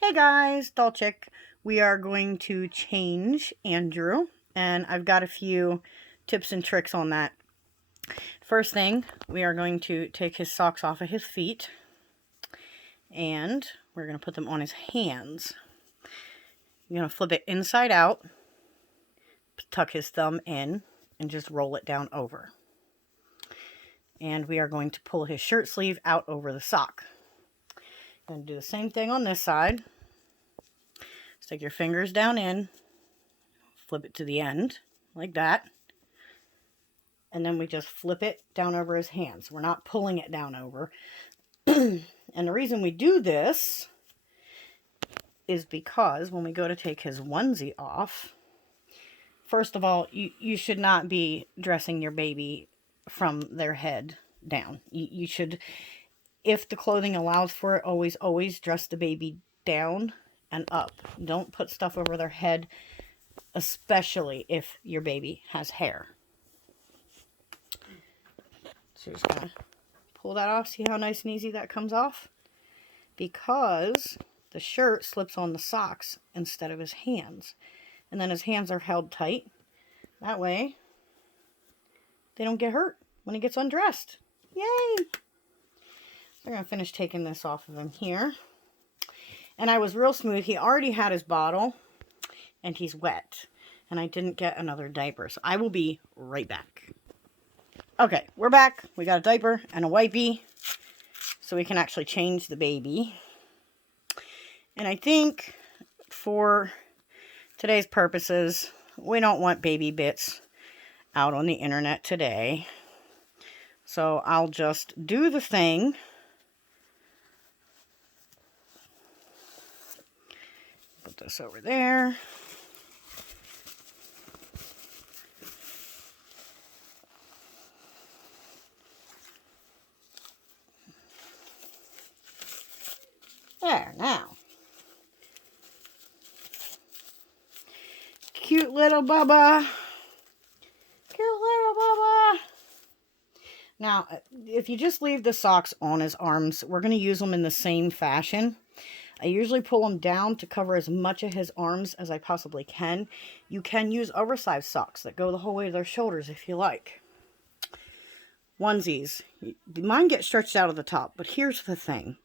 Hey guys, Doll Chick. We are going to change Andrew, and I've got a few tips and tricks on that. First thing, we are going to take his socks off of his feet, and we're going to put them on his hands. You're going to flip it inside out, tuck his thumb in, and just roll it down over. And we are going to pull his shirt sleeve out over the sock. Going to do the same thing on this side. Stick your fingers down in, flip it to the end, like that. And then we just flip it down over his hands. We're not pulling it down over. And the reason we do this is because when we go to take his onesie off, first of all, you should not be dressing your baby from their head down. You should, if the clothing allows for it, always dress the baby down and up. Don't put stuff over their head, especially if your baby has hair. So just gonna pull that off. See how nice and easy that comes off? Because the shirt slips on the socks instead of his hands. And then his hands are held tight. That way, they don't get hurt when he gets undressed. Yay! We're going to finish taking this off of him here. And I was real smooth. He already had his bottle, and he's wet. And I didn't get another diaper. So I will be right back. Okay, we're back. We got a diaper and a wipey. So we can actually change the baby. And I think for today's purposes, we don't want baby bits out on the internet today. So I'll just do the thing. Put this over there. There, now. Cute little Bubba. Cute little Bubba. Now, if you just leave the socks on his arms, we're going to use them in the same fashion. I usually pull them down to cover as much of his arms as I possibly can. You can use oversized socks that go the whole way to their shoulders if you like. Onesies. Mine get stretched out at the top, but here's the thing.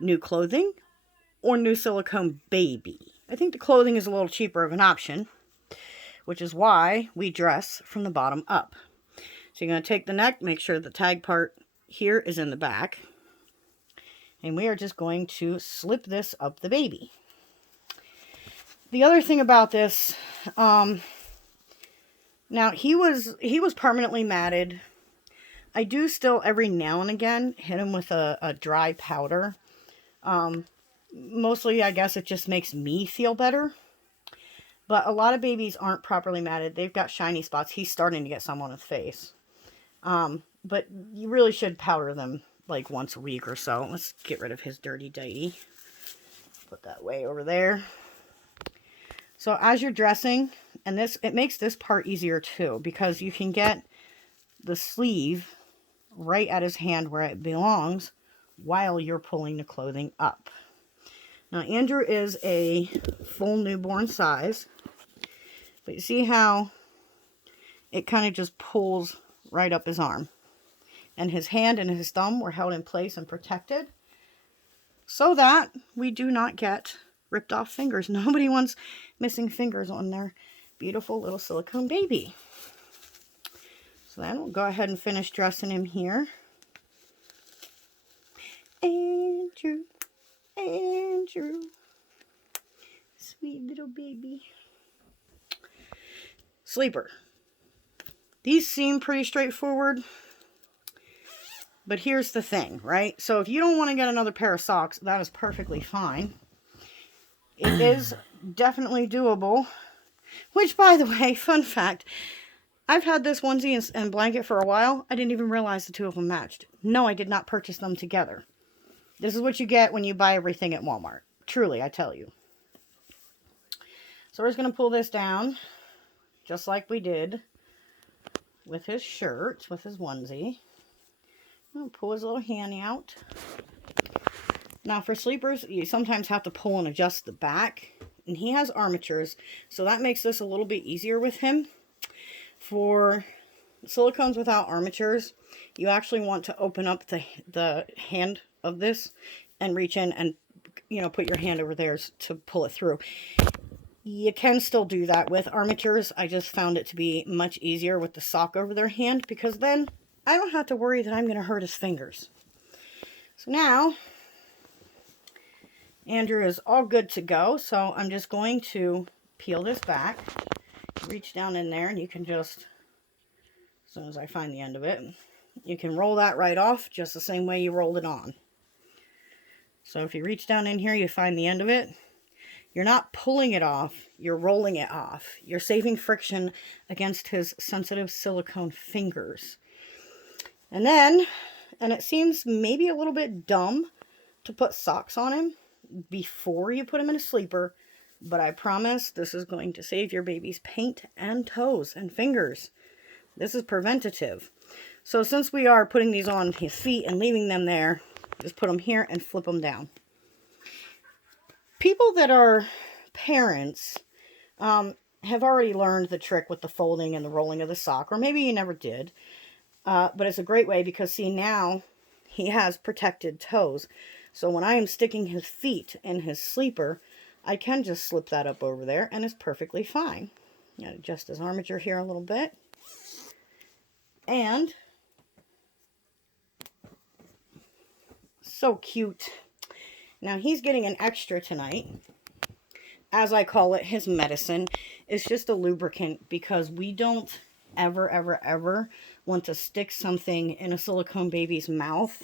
New clothing or new silicone baby. I think the clothing is a little cheaper of an option, which is why we dress from the bottom up. So you're going to take the neck, make sure the tag part here is in the back. And we are just going to slip this up the baby. The other thing about this, now he was permanently matted. I do still every now and again hit him with a dry powder. Mostly, I guess it just makes me feel better. But a lot of babies aren't properly matted. They've got shiny spots. He's starting to get some on his face. But you really should powder them like once a week or so. Let's get rid of his dirty dighty. Put that way over there. So as you're dressing, and it makes this part easier too, because you can get the sleeve right at his hand where it belongs while you're pulling the clothing up. Now Andrew is a full newborn size, but you see how it kind of just pulls right up his arm. And his hand and his thumb were held in place and protected so that we do not get ripped off fingers. Nobody wants missing fingers on their beautiful little silicone baby. So then we'll go ahead and finish dressing him here. Andrew, Andrew, sweet little baby. Sleeper. These seem pretty straightforward. But here's the thing, right? So if you don't want to get another pair of socks, that is perfectly fine. It is definitely doable. Which, by the way, fun fact, I've had this onesie and blanket for a while. I didn't even realize the two of them matched. No, I did not purchase them together. This is what you get when you buy everything at Walmart. Truly, I tell you. So we're just going to pull this down, just like we did with his shirt, with his onesie. I'll pull his little handy out. Now for sleepers, you sometimes have to pull and adjust the back. And he has armatures, so that makes this a little bit easier with him. For silicones without armatures, you actually want to open up the hand of this and reach in and, you know, put your hand over there to pull it through. You can still do that with armatures. I just found it to be much easier with the sock over their hand, because then I don't have to worry that I'm going to hurt his fingers. So now Andrew is all good to go, so I'm just going to peel this back, reach down in there, and you can just, as soon as I find the end of it, you can roll that right off just the same way you rolled it on. So if you reach down in here, you find the end of it. You're not pulling it off, you're rolling it off. You're saving friction against his sensitive silicone fingers. And then, and it seems maybe a little bit dumb to put socks on him before you put him in a sleeper, but I promise this is going to save your baby's paint and toes and fingers. This is preventative. So since we are putting these on his feet and leaving them there, just put them here and flip them down. People that are parents have already learned the trick with the folding and the rolling of the sock, or maybe you never did. But it's a great way because, see, now he has protected toes. So when I am sticking his feet in his sleeper, I can just slip that up over there and it's perfectly fine. Adjust his armature here a little bit. And so cute. Now he's getting an extra tonight. As I call it, his medicine. It's just a lubricant, because we don't ever want to stick something in a silicone baby's mouth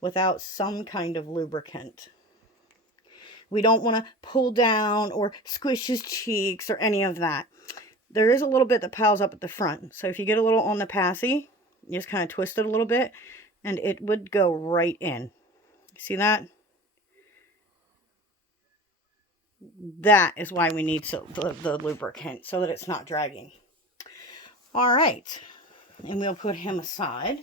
without some kind of lubricant. We don't want to pull down or squish his cheeks or any of that. There is a little bit that piles up at the front. So if you get a little on the passy, you just kind of twist it a little bit and it would go right in. See that? That is why we need the lubricant, so that it's not dragging. All right, and we'll put him aside.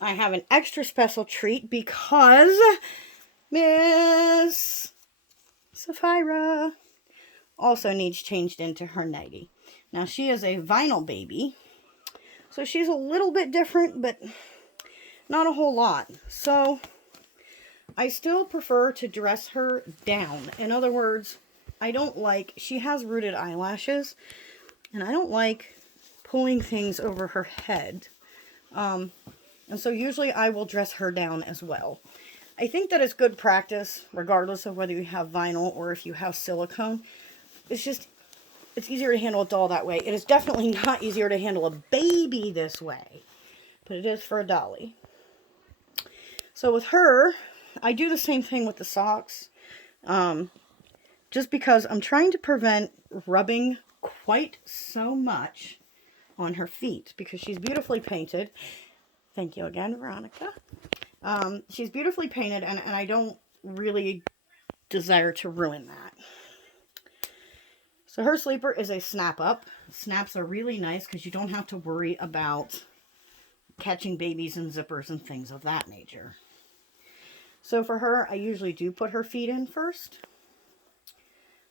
I have an extra special treat because Miss Sapphira also needs changed into her nightie. Now she is a vinyl baby, so she's a little bit different, but not a whole lot. So I still prefer to dress her down. In other words, I don't like, she has rooted eyelashes, and I don't like pulling things over her head. And so usually I will dress her down as well. I think that it's good practice, regardless of whether you have vinyl or if you have silicone. It's easier to handle a doll that way. It is definitely not easier to handle a baby this way, but it is for a dolly. So with her, I do the same thing with the socks, just because I'm trying to prevent rubbing quite so much on her feet, because she's beautifully painted. Thank you again, Veronica. She's beautifully painted, and I don't really desire to ruin that. So her sleeper is a snap up. Snaps are really nice because you don't have to worry about catching babies in zippers and things of that nature. So for her, I usually do put her feet in first,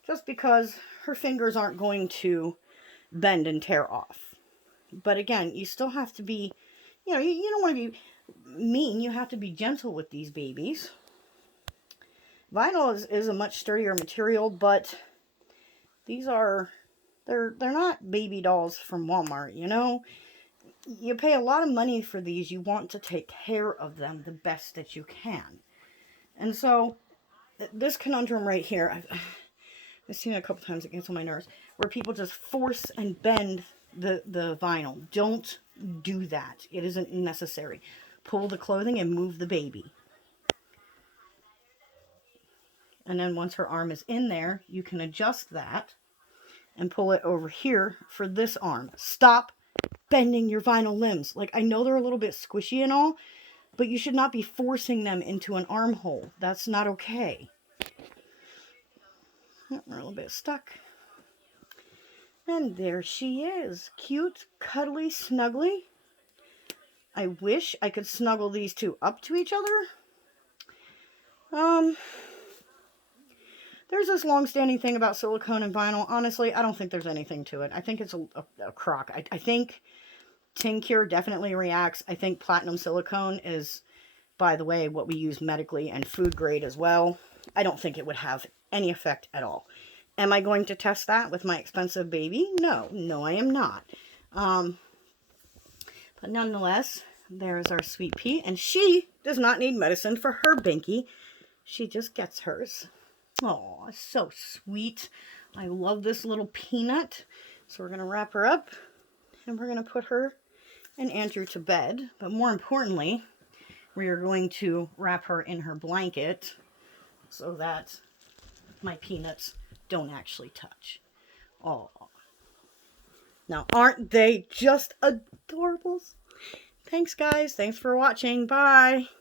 just because her fingers aren't going to bend and tear off. But again, you still have to be, you don't want to be mean. You have to be gentle with these babies. Vinyl is a much sturdier material, but these are, they're not baby dolls from Walmart, you know. You pay a lot of money for these. You want to take care of them the best that you can. And so this conundrum right here, I've seen it a couple times. It gets on my nerves, where people just force and bend the vinyl. Don't do that. It isn't necessary. Pull the clothing and move the baby. And then once her arm is in there, you can adjust that and pull it over here for this arm. Stop bending your vinyl limbs. Like, I know they're a little bit squishy and all, but you should not be forcing them into an armhole. That's not okay. We're a little bit stuck. And there she is. Cute, cuddly, snuggly. I wish I could snuggle these two up to each other. There's this long-standing thing about silicone and vinyl. Honestly, I don't think there's anything to it. I think it's a crock. I think tin cure definitely reacts. I think platinum silicone is, by the way, what we use medically and food grade as well. I don't think it would have any effect at all. Am I going to test that with my expensive baby? No. No, I am not. But nonetheless, there's our sweet pea. And she does not need medicine for her binky. She just gets hers. Oh, so sweet. I love this little peanut. So we're going to wrap her up. And we're going to put her and Andrew to bed. But more importantly, we are going to wrap her in her blanket so that my peanuts don't actually touch. Oh. Now, aren't they just adorables? Thanks, guys. Thanks for watching. Bye.